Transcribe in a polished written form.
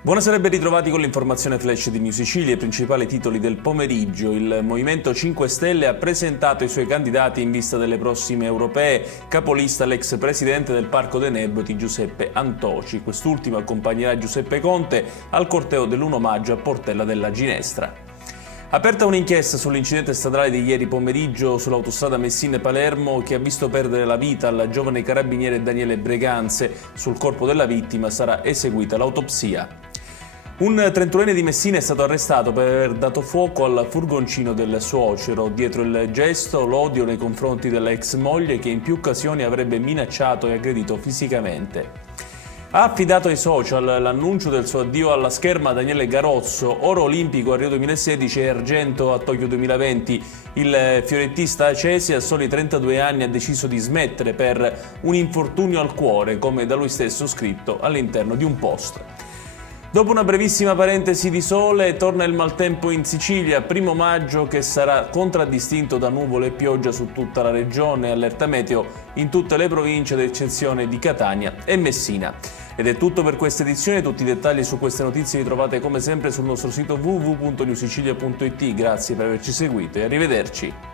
Buonasera e ben ritrovati con l'informazione flash di New Sicilia. I principali titoli del pomeriggio. Il Movimento 5 Stelle ha presentato i suoi candidati in vista delle prossime europee. Capolista l'ex presidente del Parco dei Nebrodi Giuseppe Antoci. Quest'ultimo accompagnerà Giuseppe Conte al corteo dell'1 maggio a Portella della Ginestra. Aperta un'inchiesta sull'incidente stradale di ieri pomeriggio sull'autostrada Messina-Palermo che ha visto perdere la vita al giovane carabiniere Daniele Breganze. Sul corpo della vittima sarà eseguita l'autopsia. Un 31enne di Messina è stato arrestato per aver dato fuoco al furgoncino del suocero. Dietro il gesto l'odio nei confronti della ex moglie che in più occasioni avrebbe minacciato e aggredito fisicamente. Ha affidato ai social l'annuncio del suo addio alla scherma a Daniele Garozzo, oro olimpico a Rio 2016 e argento a Tokyo 2020. Il fiorettista acesi a soli 32 anni ha deciso di smettere per un infortunio al cuore, come da lui stesso scritto all'interno di un post. Dopo una brevissima parentesi di sole, torna il maltempo in Sicilia, 1° maggio che sarà contraddistinto da nuvole e pioggia su tutta la regione, allerta meteo in tutte le province ad eccezione di Catania e Messina. Ed è tutto per questa edizione, tutti i dettagli su queste notizie li trovate come sempre sul nostro sito www.newsicilia.it. Grazie per averci seguito e arrivederci.